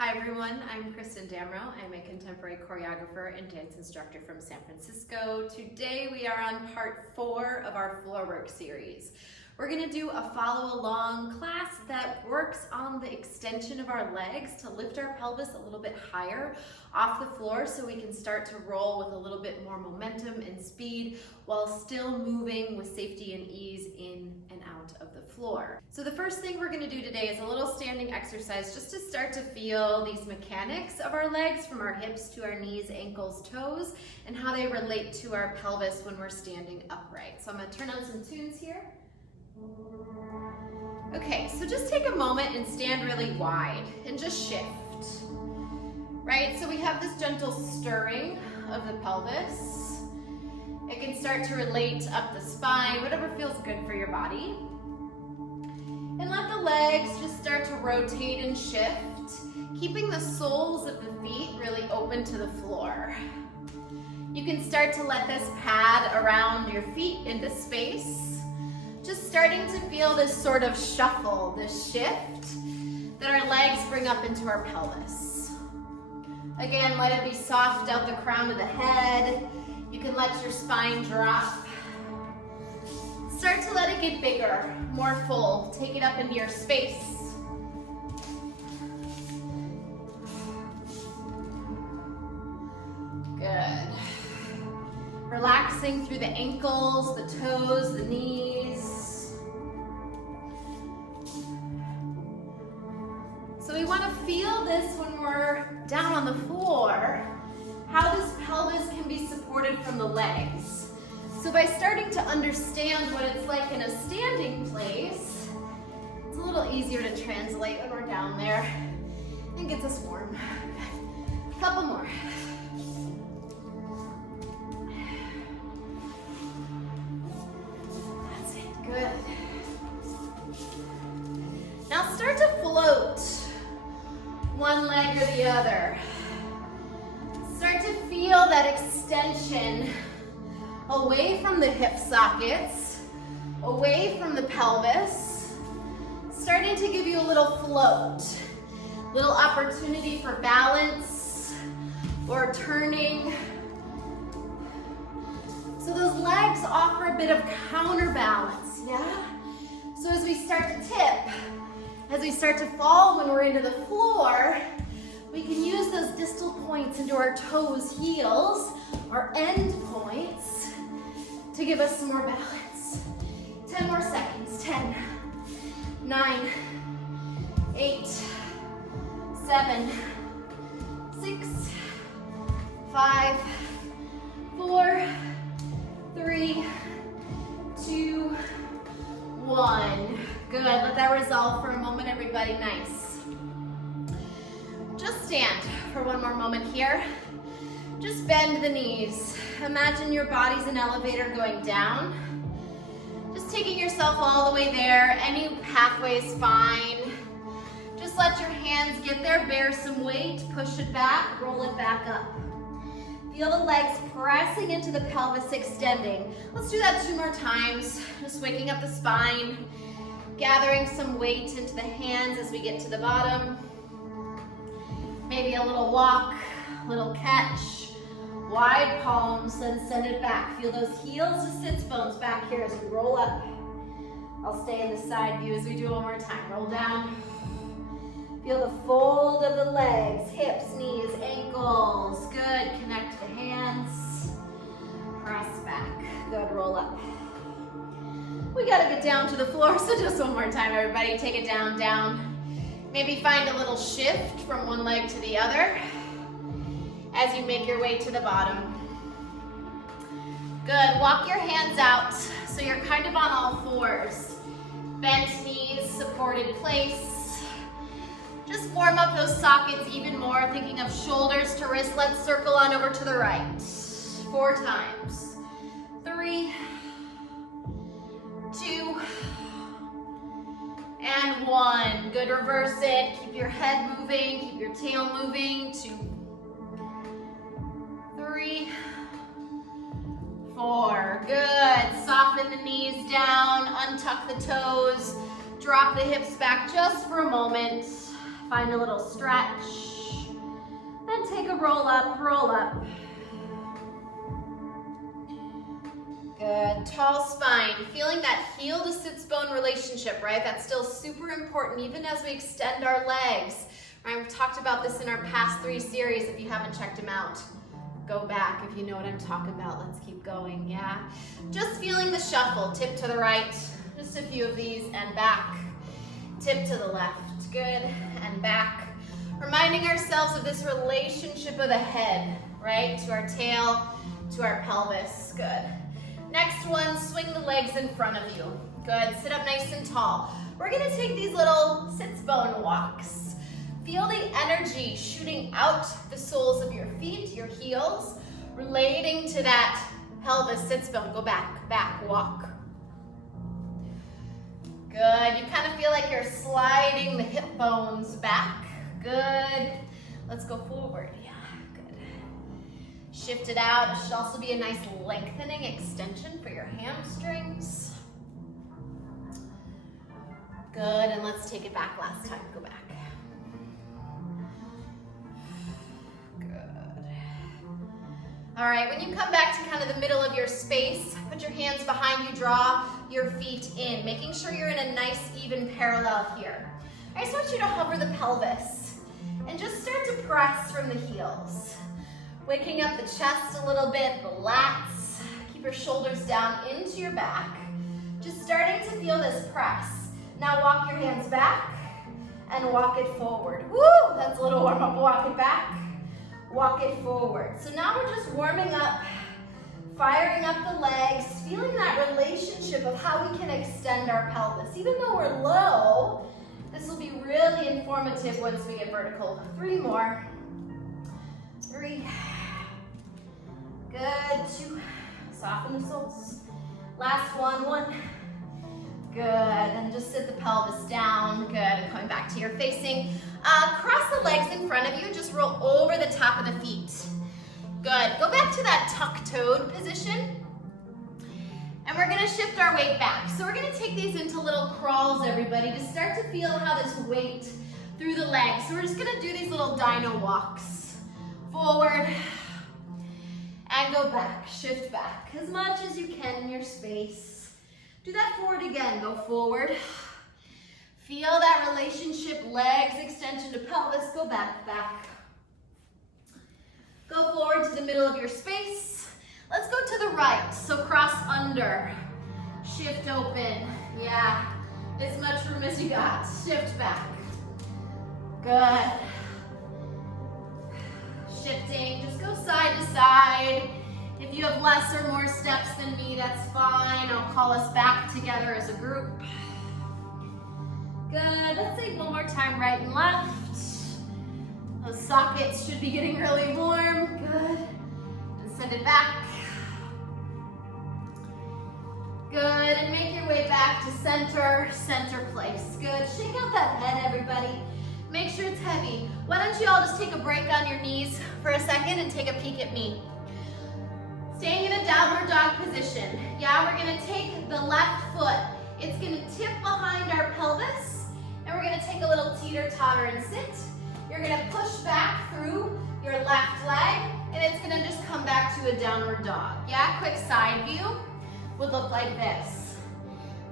Hi everyone, I'm Kristen Damrow. I'm a contemporary choreographer and dance instructor from San Francisco. Today we are on part 4 of our floor work series. We're going to do a follow along class that works on the extension of our legs to lift our pelvis a little bit higher off the floor so we can start to roll with a little bit more momentum and speed while still moving with safety and ease in and out of the floor. So the first thing we're going to do today is a little standing exercise just to start to feel these mechanics of our legs from our hips to our knees, ankles, toes, and how they relate to our pelvis when we're standing upright. So I'm going to turn on some tunes here. Okay, so just take a moment and stand really wide and just shift, right? So we have this gentle stirring of the pelvis. It can start to relate up the spine, whatever feels good for your body. And let the legs just start to rotate and shift, keeping the soles of the feet really open to the floor. You can start to let this pad around your feet into space. Just starting to feel this sort of shuffle, this shift that our legs bring up into our pelvis. Again, let it be soft out the crown of the head. You can let your spine drop. Start to let it get bigger, more full. Take it up into your space. Good. Relaxing through the ankles, the toes, the knees. So we want to feel this when we're down on the floor, how this pelvis can be supported from the legs. So by starting to understand what it's like in a standing place, it's a little easier to translate when we're down there and gets us warm. A couple more. That's it, good. Now start to float one leg or the other. Start to feel that extension away from the hip sockets, away from the pelvis, starting to give you a little float, little opportunity for balance or turning. So those legs offer a bit of counterbalance, yeah? So as we start to tip, as we start to fall when we're into the floor, we can use those distal points into our toes, heels, our end points to give us some more balance. 10 more seconds. 10, 9, 8, 7, 6, 5, 4, 3, 2, 1. Good, let that resolve for a moment, everybody. Nice. Just stand for one more moment here. Just bend the knees. Imagine your body's an elevator going down. Just taking yourself all the way there. Any pathway is fine. Just let your hands get there, bear some weight, push it back, roll it back up. Feel the legs pressing into the pelvis, extending. Let's do that 2 more times. Just waking up the spine, gathering some weight into the hands as we get to the bottom. Maybe a little walk, little catch, wide palms, then send it back. Feel those heels to sits bones back here as we roll up. I'll stay in the side view as we do it one more time. Roll down. Feel the fold of the legs, hips, knees, ankles. Good, connect the hands. Press back. Good, roll up. We gotta get down to the floor, so just one more time, everybody. Take it down, down. Maybe find a little shift from one leg to the other as you make your way to the bottom. Good, walk your hands out so you're kind of on all fours. Bent knees, supported place. Just warm up those sockets even more, thinking of shoulders to wrist. Let's circle on over to the right. 4 times. 3, 2, and 1. Good, reverse it. Keep your head moving, keep your tail moving. 2, 3, 4. Good. Soften the knees down, untuck the toes, drop the hips back just for a moment. Find a little stretch. Then take a roll up, roll up. Good, tall spine. Feeling that heel to sits bone relationship, right? That's still super important even as we extend our legs. Right? We've talked about this in our past 3 series. If you haven't checked them out, go back if you know what I'm talking about. Let's keep going, yeah? Just feeling the shuffle. Tip to the right, just a few of these, and back. Tip to the left, good, and back. Reminding ourselves of this relationship of the head, right? To our tail, to our pelvis, good. Next one, swing the legs in front of you. Good, sit up nice and tall. We're gonna take these little sits bone walks. Feel the energy shooting out the soles of your feet, your heels, relating to that pelvis sits bone. Go back, back, walk. Good, you kind of feel like you're sliding the hip bones back. Good, let's go forward, yeah, good. Shift it out, it should also be a nice lengthening extension for your hamstrings. Good, and let's take it back last time, go back. All right, when you come back to kind of the middle of your space, put your hands behind you, draw your feet in, making sure you're in a nice even parallel here. I just want you to hover the pelvis and just start to press from the heels. Waking up the chest a little bit, the lats. Keep your shoulders down into your back. Just starting to feel this press. Now walk your hands back and walk it forward. Woo, that's a little warm up, walk it back. Walk it forward. So now we're just warming up, firing up the legs, feeling that relationship of how we can extend our pelvis. Even though we're low, this will be really informative once we get vertical. 3 more. 3. Good. 2. Soften the soles. Last one. 1. Good, and just sit the pelvis down. Good, and coming back to your facing. Cross the legs in front of you and just roll over the top of the feet. Good, go back to that tuck-toed position. And we're gonna shift our weight back. So we're gonna take these into little crawls, everybody, to start to feel how this weight through the legs. So we're just gonna do these little dino walks. Forward, and go back, shift back as much as you can in your space. Do that forward again, go forward. Feel that relationship, legs, extension to pelvis, go back, back. Go forward to the middle of your space. Let's go to the right, so cross under, shift open, yeah. As much room as you got, shift back. Good. Shifting, just go side to side. If you have less or more steps than me, that's fine. I'll call us back together as a group. Good, let's take one more time, right and left. Those sockets should be getting really warm. Good, and send it back. Good, and make your way back to center, center place. Good, shake out that head, everybody. Make sure it's heavy. Why don't you all just take a break on your knees for a second and take a peek at me. Staying in a downward dog position. Yeah, we're gonna take the left foot. It's gonna tip behind our pelvis, and we're gonna take a little teeter-totter and sit. You're gonna push back through your left leg, and it's gonna just come back to a downward dog. Yeah, quick side view would look like this.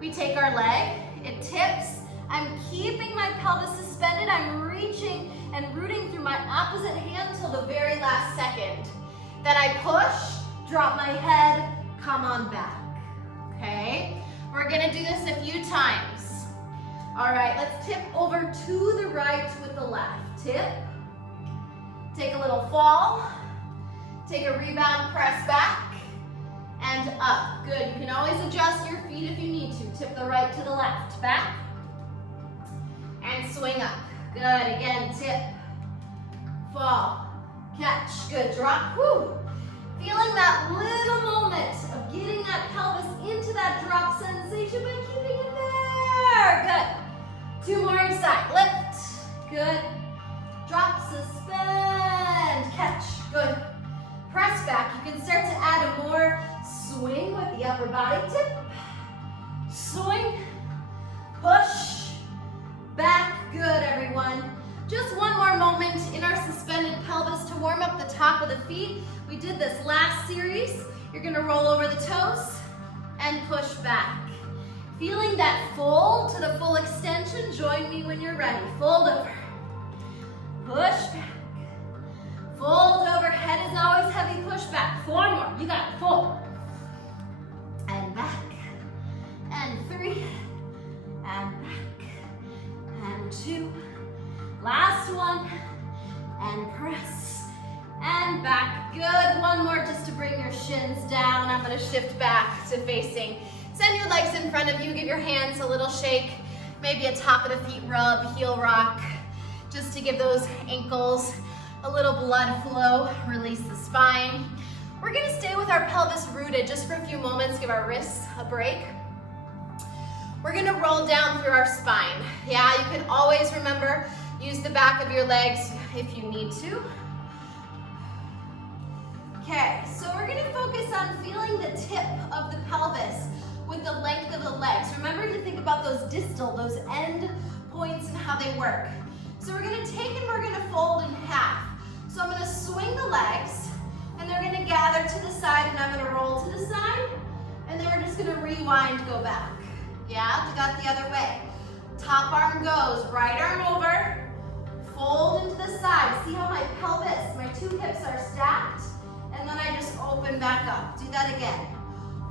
We take our leg, it tips. I'm keeping my pelvis suspended. I'm reaching and rooting through my opposite hand till the very last second. Then I push, drop my head, come on back, okay? We're gonna do this a few times. All right, let's tip over to the right with the left. Tip, take a little fall, take a rebound, press back, and up. Good, you can always adjust your feet if you need to. Tip the right to the left, back, and swing up. Good, again, tip, fall, catch, good, drop, whoo. Feeling that little moment of getting that pelvis into that drop sensation, but keeping it there. Good. 2 more each side. Lift. Good. Drop, suspend, catch. Good. Press back. You can start to add a more swing with the upper body. Tip. Swing. Push. Back. Good, everyone. Just Just one more moment in our suspended pelvis to warm up the top of the feet. We did this last series. You're gonna roll over the toes and push back. Feeling that fold to the full extension, join me when you're ready. Fold over, push back. Fold over, head is always heavy, push back. 4 more, you got it, fold. And back, and 3, and back, and 2. Last one, and press, and back. Good, one more just to bring your shins down. I'm gonna shift back to facing. Send your legs in front of you, give your hands a little shake, maybe a top of the feet rub, heel rock, just to give those ankles a little blood flow, release the spine. We're gonna stay with our pelvis rooted just for a few moments, give our wrists a break. We're gonna roll down through our spine. Yeah, you can always remember, use the back of your legs if you need to. Okay, so we're gonna focus on feeling the tip of the pelvis with the length of the legs. Remember to think about those distal, those end points and how they work. So we're gonna take and we're gonna fold in half. So I'm gonna swing the legs and they're gonna gather to the side and I'm gonna roll to the side and then we're just gonna rewind, go back. Yeah, we got the other way. Top arm goes, right arm over, fold into the side. See how my pelvis, my 2 hips are stacked? And then I just open back up. Do that again.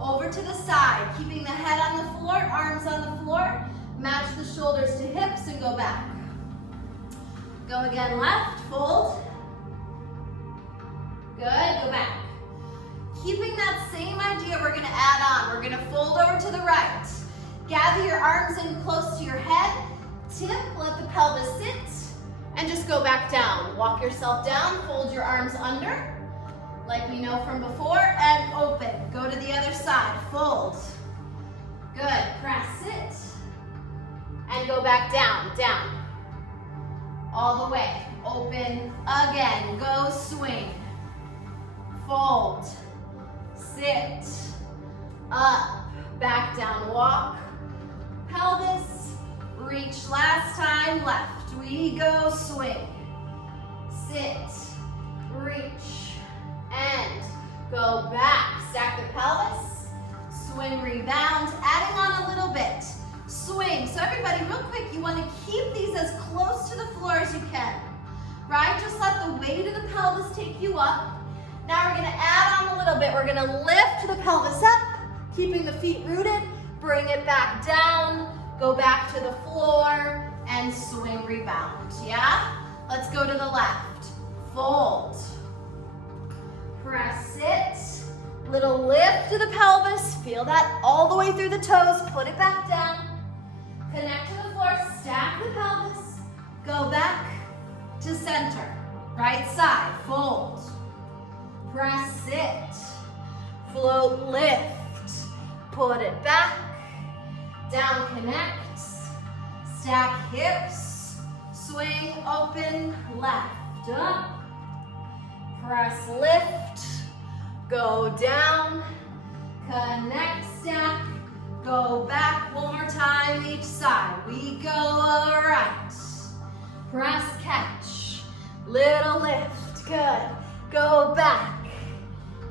Over to the side, keeping the head on the floor, arms on the floor. Match the shoulders to hips and go back. Go again, left, fold. Good, go back. Keeping that same idea, we're gonna add on. We're gonna fold over to the right. Gather your arms in close to your head. Tip, let the pelvis sit, and just go back down. Walk yourself down, fold your arms under, like we know from before, and open. Go to the other side, fold. Good, press it, and go back down, down. All the way, open again, go swing. Fold, sit, up, back down, walk. Pelvis, reach, last time, left. We go swing, sit, reach, and go back. Stack the pelvis, swing, rebound, adding on a little bit. Swing, so everybody real quick, you wanna keep these as close to the floor as you can, right? Just let the weight of the pelvis take you up. Now we're gonna add on a little bit. We're gonna lift the pelvis up, keeping the feet rooted, bring it back down, go back to the floor, and swing, rebound, yeah? Let's go to the left. Fold, press it, little lift to the pelvis, feel that all the way through the toes, put it back down, connect to the floor, stack the pelvis, go back to center, right side, fold, press it, float, lift, put it back, down, connect, stack hips, swing, open, left, up, press, lift, go down, connect, stack, go back, one more time each side. We go right, press, catch, little lift, good, go back,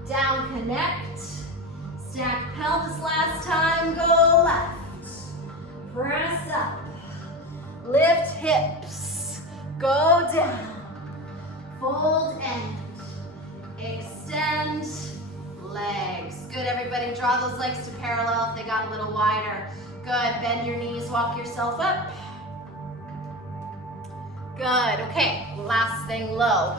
down, connect, stack pelvis, last time, go left, press up, lift hips, go down, fold end, extend legs. Good, everybody, draw those legs to parallel if they got a little wider. Good, bend your knees, walk yourself up. Good, okay, last thing, low.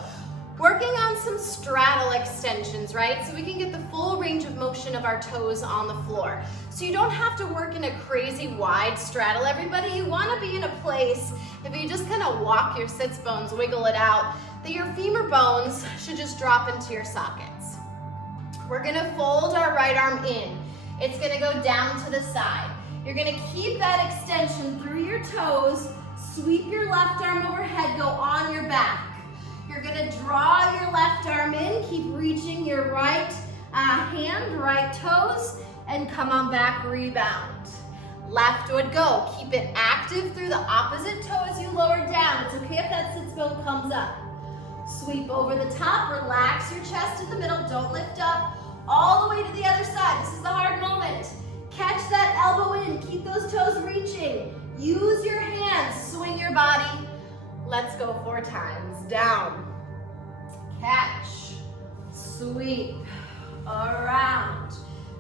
Working on some straddle extensions, right? So we can get the full range of motion of our toes on the floor. So you don't have to work in a crazy wide straddle, everybody. You wanna be in a place, if you just kind of walk your sits bones, wiggle it out, that your femur bones should just drop into your sockets. We're gonna fold our right arm in. It's gonna go down to the side. You're gonna keep that extension through your toes, sweep your left arm overhead, go on your back. You're gonna draw your left arm in, keep reaching your right hand, right toes, and come on back, rebound. left would go. Keep it active through the opposite toe as you lower down. It's okay if that sits bone comes up. Sweep over the top, relax your chest in the middle, don't lift up. All the way to the other side. This is the hard moment. Catch that elbow in, keep those toes reaching. Use your hands, swing your body. Let's go 4 times. Down, catch, sweep, around,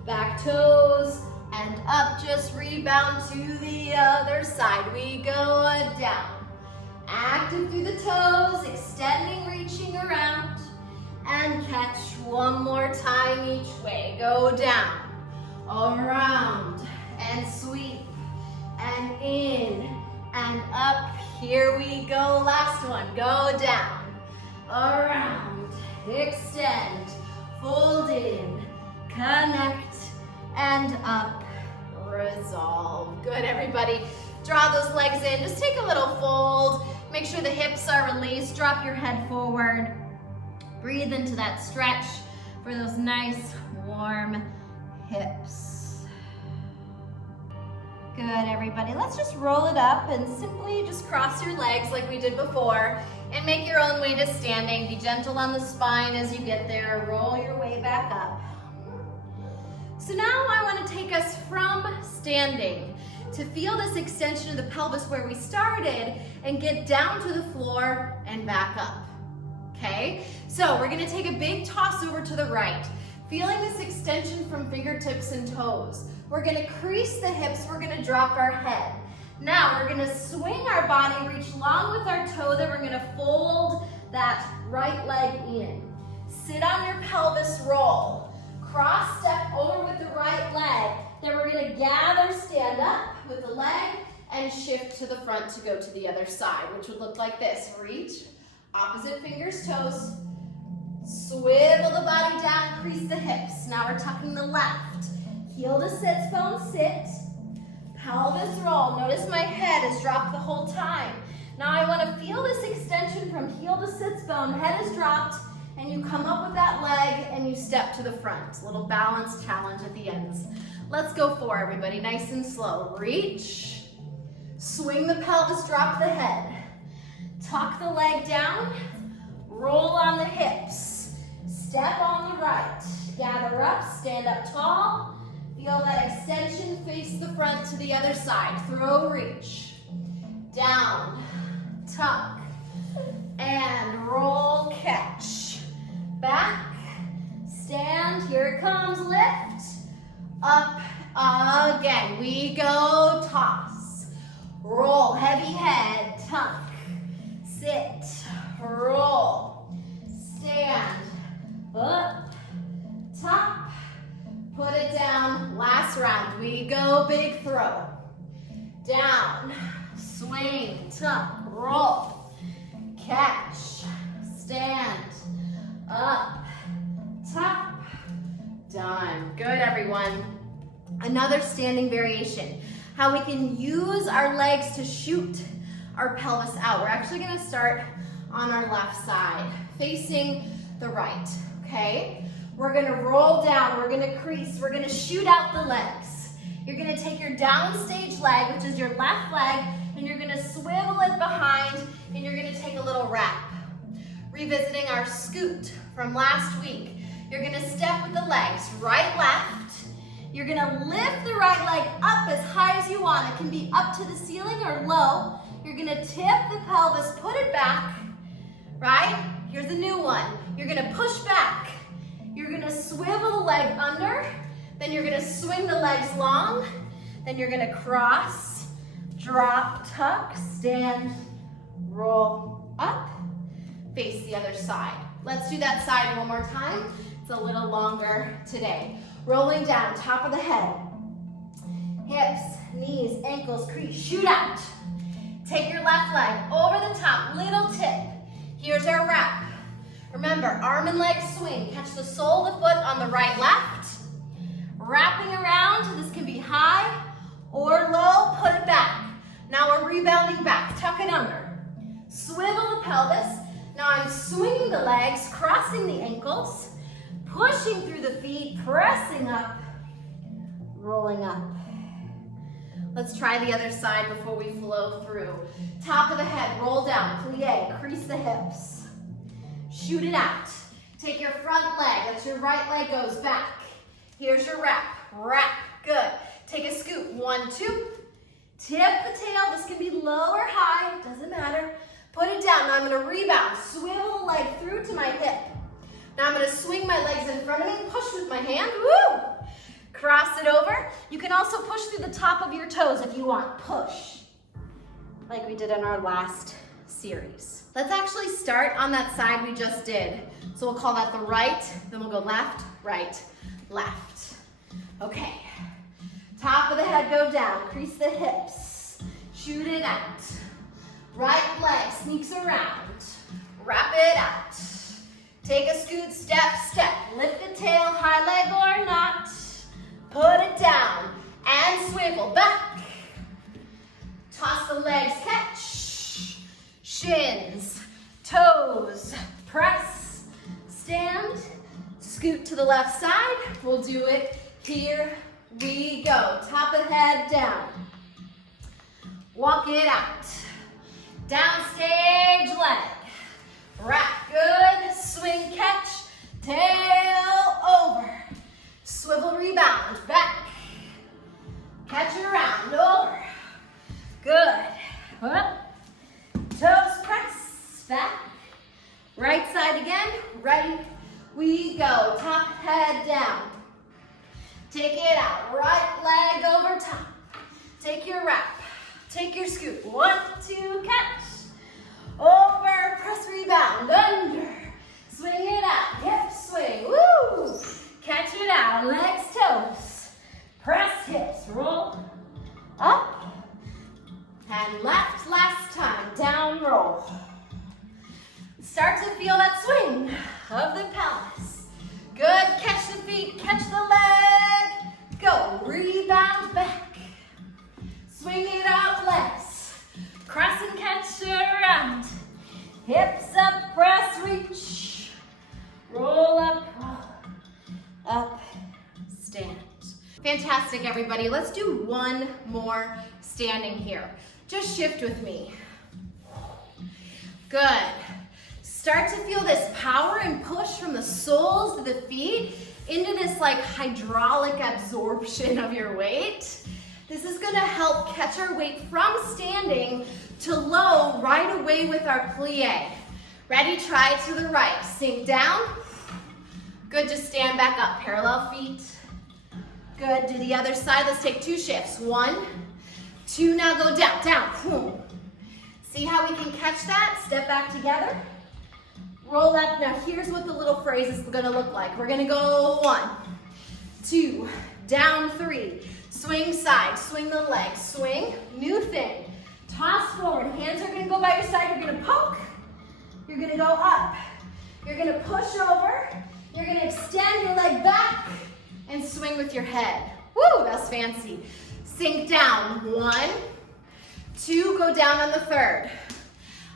back toes, and up, just rebound to the other side. We go down. Active through the toes, extending, reaching around, and catch one more time each way. Go down, around, and sweep, and in, and up. Here we go, last one. Go down, around, extend, fold in, connect, and up, resolve. Good, everybody. Draw those legs in. Just take a little fold. Make sure the hips are released. Drop your head forward. Breathe into that stretch for those nice, warm hips. Good, everybody. Let's just roll it up and simply just cross your legs like we did before and make your own way to standing. Be gentle on the spine as you get there. Roll your way back up. So now I want to take us from standing to feel this extension of the pelvis where we started and get down to the floor and back up. Okay? So we're going to take a big toss over to the right, feeling this extension from fingertips and toes. We're going to crease the hips. We're going to drop our head. Now we're going to swing our body, reach long with our toe, then we're going to fold that right leg in. Sit on your pelvis, roll. Cross step over with the right leg. Then we're going to gather, stand up with the leg, and shift to the front to go to the other side, which would look like this. Reach, opposite fingers, toes. Swivel the body down, crease the hips. Now we're tucking the left. Heel to sits bone, sit. Pelvis roll. Notice my head is dropped the whole time. Now I want to feel this extension from heel to sits bone. Head is dropped, and you come up with that leg, and you step to the front. A little balance challenge at the ends. Let's go 4, everybody. Nice and slow. Reach. Swing the pelvis, drop the head. Tuck the leg down. Roll on the hips. Step on the right. Gather up, stand up tall. Feel that extension, face the front to the other side. Throw, reach. Down, tuck, and roll, catch. Back, stand, here it comes, lift. Up, again. We go, toss. Roll, heavy head, tuck. Sit, roll, stand, up, top, put it down. Last round, we go big throw. Down, swing, tuck, roll, catch, stand, up, top, done. Good, everyone. Another standing variation. How we can use our legs to shoot our pelvis out. We're actually going to start on our left side, facing the right, okay? We're going to roll down, we're going to crease, we're going to shoot out the legs. You're going to take your downstage leg, which is your left leg, and you're going to swivel it behind, and you're going to take a little wrap. Revisiting our scoot from last week. You're going to step with the legs, right, left. You're going to lift the right leg up as high as you want. It can be up to the ceiling or low. You're going to tip the pelvis, put it back, right? Here's a new one. You're going to push back. You're going to swivel the leg under. Then you're going to swing the legs long. Then you're going to cross, drop, tuck, stand, roll up, face the other side. Let's do that side one more time. It's a little longer today. Rolling down, top of the head. Hips, knees, ankles, crease, shoot out. Take your left leg over the top, little tip. Here's our wrap. Remember, arm and leg swing. Catch the sole of the foot on the right, left. Wrapping around, this can be high or low, put it back. Now we're rebounding back, tuck it under. Swivel the pelvis. Now I'm swinging the legs, crossing the ankles, pushing through the feet, pressing up, rolling up. Let's try the other side before we flow through. Top of the head, roll down, plie, crease the hips. Shoot it out. Take your front leg, that's your right leg goes back. Here's your wrap, good. Take a scoop, 1, 2. Tip the tail, this can be low or high, doesn't matter. Put it down, now I'm gonna rebound, swivel the leg through to my hip. Now I'm gonna swing my legs in front of me, push with my hand, woo! Cross it over. You can also push through the top of your toes if you want, push. Like we did in our last series. Let's actually start on that side we just did. So we'll call that the right, then we'll go left, right, left. Okay. Top of the head go down, crease the hips, shoot it out. Right leg sneaks around, wrap it out. Take a scoot, step, step. Lift the tail, high leg or not. Put it down and swivel back. Toss the legs, catch. Shins, toes, press, stand, scoot to the left side. We'll do it. Here we go. Top of the head down. Walk it out. Downstage leg. Wrap, good. Swing, catch. Tail over. Swivel, rebound, back. Catch it around, over. Good. Up. Toes press, back. Right side again, ready, we go. Top, head down. Take it out, right leg over top. Take your wrap, take your scoop. 1, 2, catch. Over, press, rebound, under. Swing it out, hip swing, woo. Catch it out, legs, toes. Press, hips, roll. Up. And left, last time, down, roll. Start to feel that swing of the pelvis. Good, catch the feet, catch the leg. Go, rebound back. Swing it out, legs. Cross and catch around. Hips up, press, reach. Roll up, up, stand. Fantastic, everybody. Let's do one more standing here. Just shift with me. Good. Start to feel this power and push from the soles of the feet into this like hydraulic absorption of your weight. This is gonna help catch our weight from standing to low right away with our plie. Ready? Try it to the right. Sink down. Good, just stand back up. Parallel feet. Good, do the other side. Let's take 2 shifts. 1, 2, now go down, down. See how we can catch that? Step back together. Roll up. Now here's what the little phrase is gonna look like. We're gonna go 1, 2, down 3. Swing side, swing the leg, swing. New thing. Toss forward. Hands are gonna go by your side. You're gonna poke. You're gonna go up. You're gonna push over. You're gonna extend your leg back and swing with your head. Woo, that's fancy. Sink down. 1, 2, go down on the 3rd.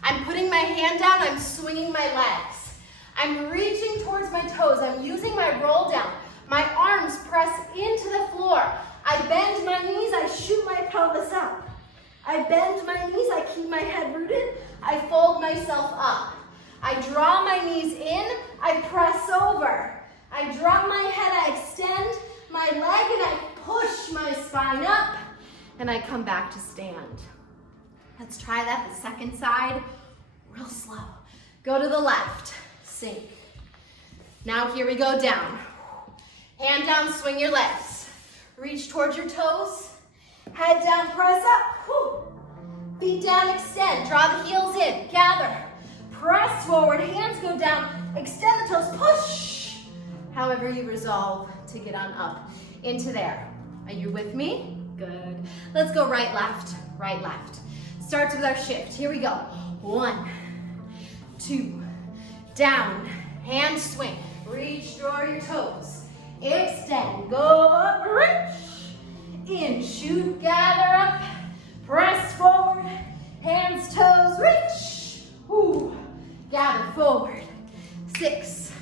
I'm putting my hand down, I'm swinging my legs. I'm reaching towards my toes, I'm using my roll down. My arms press into the floor. I bend my knees, I shoot my pelvis up. I bend my knees, I keep my head rooted, I fold myself up. I draw my knees in, I press over. I drop my head, I extend my leg, and I push my spine up, and I come back to stand. Let's try that, the second side, real slow. Go to the left, sink. Now here we go, down. Hand down, swing your legs. Reach towards your toes, head down, press up. Feet down, extend, draw the heels in, gather. Press forward, hands go down, extend the toes, push. However you resolve to get on up into there. Are you with me? Good. Let's go right, left, right, left. Starts with our shift. Here we go. 1, 2, down, hand swing. Reach, draw your toes. Extend, go up, reach. In, shoot, gather up. Press forward, hands, toes, reach. Ooh. Gather forward. 6,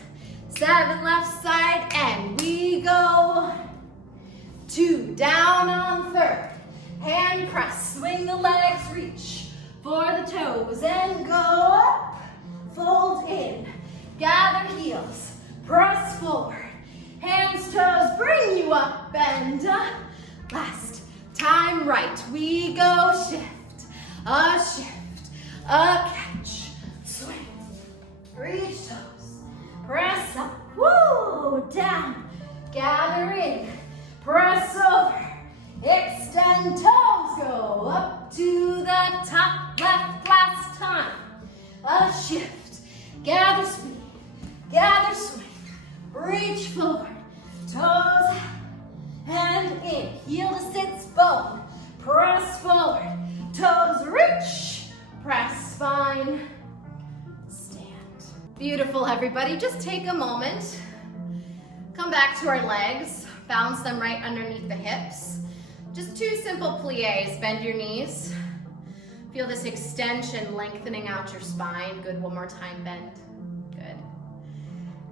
7, left side, and we go. 2, down on 3rd. hand press. Swing the legs, reach for the toes and go up. Fold in, gather heels, press forward. Hands, toes, bring you up, bend. Last time, right. We go shift, a catch, swing. Reach toes, press up, woo, down. Gather in, press over, extend toes, go up to the top left, last time. A shift, gather speed, gather swing, reach forward, toes and in, heel to sits bone, press forward, toes reach, press spine, stand. Beautiful, everybody. Just take a moment. Come back to our legs, balance them right underneath the hips. Just 2 simple pliés, bend your knees. Feel this extension lengthening out your spine. Good, one more time, bend. Good.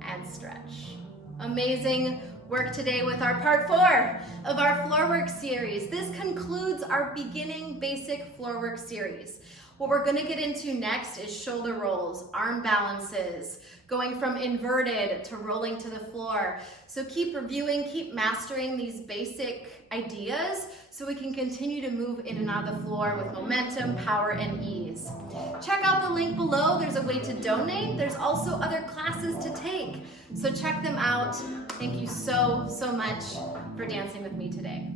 And stretch. Amazing work today with our part 4 of our floor work series. This concludes our beginning basic floor work series. What we're gonna get into next is shoulder rolls, arm balances, going from inverted to rolling to the floor. So keep reviewing, keep mastering these basic ideas so we can continue to move in and out of the floor with momentum, power, and ease. Check out the link below. There's a way to donate. There's also other classes to take. So check them out. Thank you so much for dancing with me today.